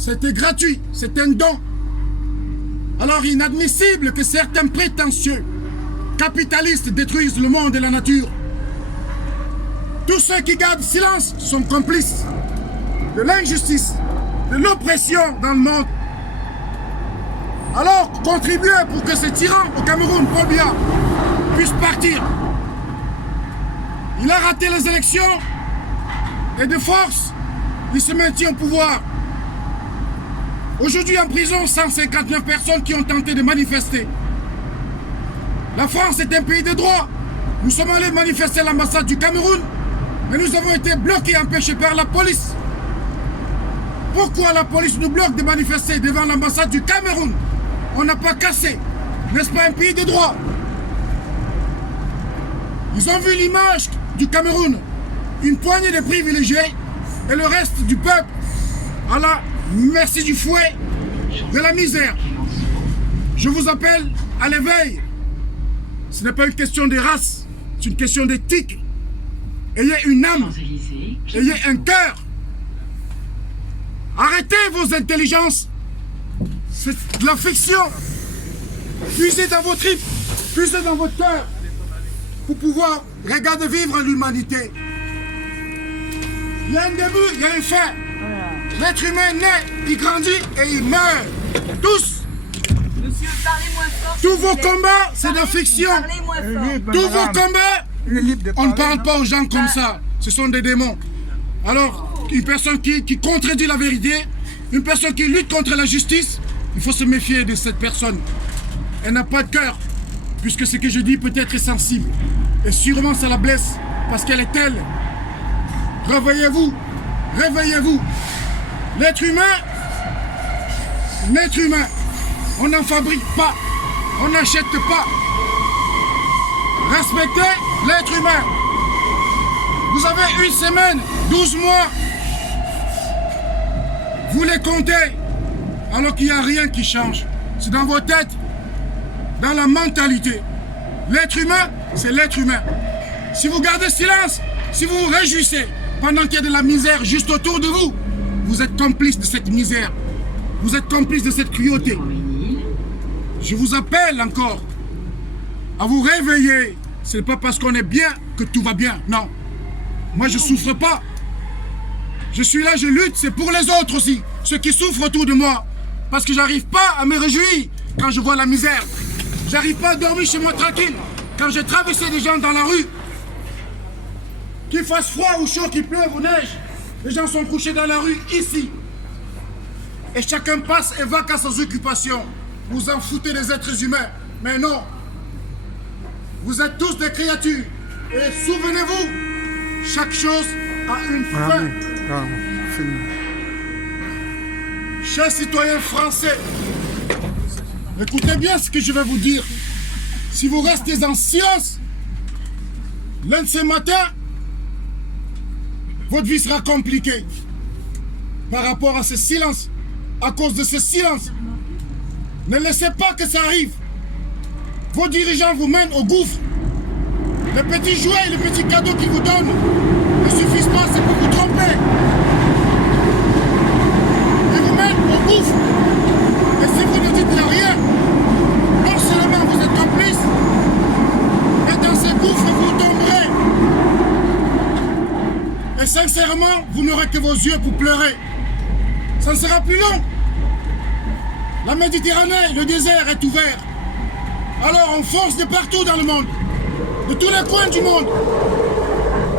C'était gratuit, c'est un don. Alors inadmissible que certains prétentieux capitalistes détruisent le monde et la nature. Tous ceux qui gardent silence sont complices de l'injustice, de l'oppression dans le monde. Alors contribuez pour que ce tyran au Cameroun, Paul Biya, puisse partir. Il a raté les élections et de force, il se maintient au pouvoir. Aujourd'hui en prison, 159 personnes qui ont tenté de manifester. La France est un pays de droit. Nous sommes allés manifester à l'ambassade du Cameroun, mais nous avons été bloqués et empêchés par la police. Pourquoi la police nous bloque de manifester devant l'ambassade du Cameroun? On n'a pas cassé. N'est-ce pas un pays de droit? Ils ont vu l'image du Cameroun. Une poignée de privilégiés et le reste du peuple à la merci du fouet, de la misère. Je vous appelle à l'éveil. Ce n'est pas une question de race, c'est une question d'éthique. Ayez une âme, ayez un cœur. Arrêtez vos intelligences. C'est de la fiction. Puisez dans vos tripes, puisez dans votre cœur pour pouvoir regarder vivre l'humanité. Il y a un début, il y a une fin. L'être humain naît, il grandit et il meurt. Tous. Monsieur, parlez moins fort. Tous vos combats, c'est de la fiction. Parlez moins fort. Tous vos combats, on ne parle pas aux gens comme ça. Ce sont des démons. Alors, une personne qui contredit la vérité, une personne qui lutte contre la justice, il faut se méfier de cette personne. Elle n'a pas de cœur, puisque ce que je dis peut être sensible. Et sûrement ça la blesse, parce qu'elle est telle. Réveillez-vous, réveillez-vous. L'être humain, on n'en fabrique pas, on n'achète pas. Respectez l'être humain. Vous avez une semaine, 12 mois. Vous les comptez, alors qu'il n'y a rien qui change. C'est dans vos têtes, dans la mentalité. L'être humain, c'est l'être humain. Si vous gardez silence, si vous vous réjouissez, pendant qu'il y a de la misère juste autour de vous, vous êtes complice de cette misère. Vous êtes complice de cette cruauté. Je vous appelle encore à vous réveiller. Ce n'est pas parce qu'on est bien que tout va bien. Non. Moi, je ne souffre pas. Je suis là, je lutte. C'est pour les autres aussi. Ceux qui souffrent autour de moi. Parce que j'arrive pas à me réjouir quand je vois la misère. J'arrive pas à dormir chez moi tranquille quand j'ai traversé des gens dans la rue. Qu'il fasse froid ou chaud, qu'il pleuve ou neige. Les gens sont couchés dans la rue, ici. Et chacun passe et va qu'à ses occupations. Vous en foutez des êtres humains. Mais non. Vous êtes tous des créatures. Et souvenez-vous, chaque chose a une fin. Chers citoyens français, écoutez bien ce que je vais vous dire. Si vous restez en silence, l'un de ces matins, votre vie sera compliquée par rapport à ce silence, à cause de ce silence. Ne laissez pas que ça arrive. Vos dirigeants vous mènent au gouffre. Les petits jouets et les petits cadeaux qu'ils vous donnent ne suffisent pas, c'est pour vous tromper. Ils vous mènent au gouffre. Et si vous ne dites rien, non seulement vous êtes complices, mais dans ces gouffres vous tomberez. Et sincèrement, vous n'aurez que vos yeux pour pleurer. Ça ne sera plus long. La Méditerranée, le désert est ouvert. Alors on fonce de partout dans le monde, de tous les coins du monde.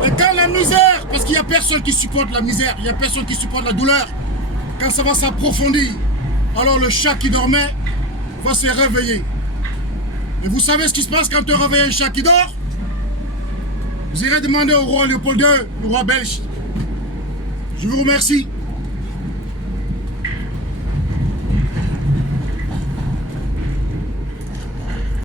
Et quand la misère, parce qu'il n'y a personne qui supporte la misère, il n'y a personne qui supporte la douleur, quand ça va s'approfondir, alors le chat qui dormait va se réveiller. Et vous savez ce qui se passe quand on réveille un chat qui dort? Vous irez demander au roi Léopold II, le roi belge. Je vous remercie.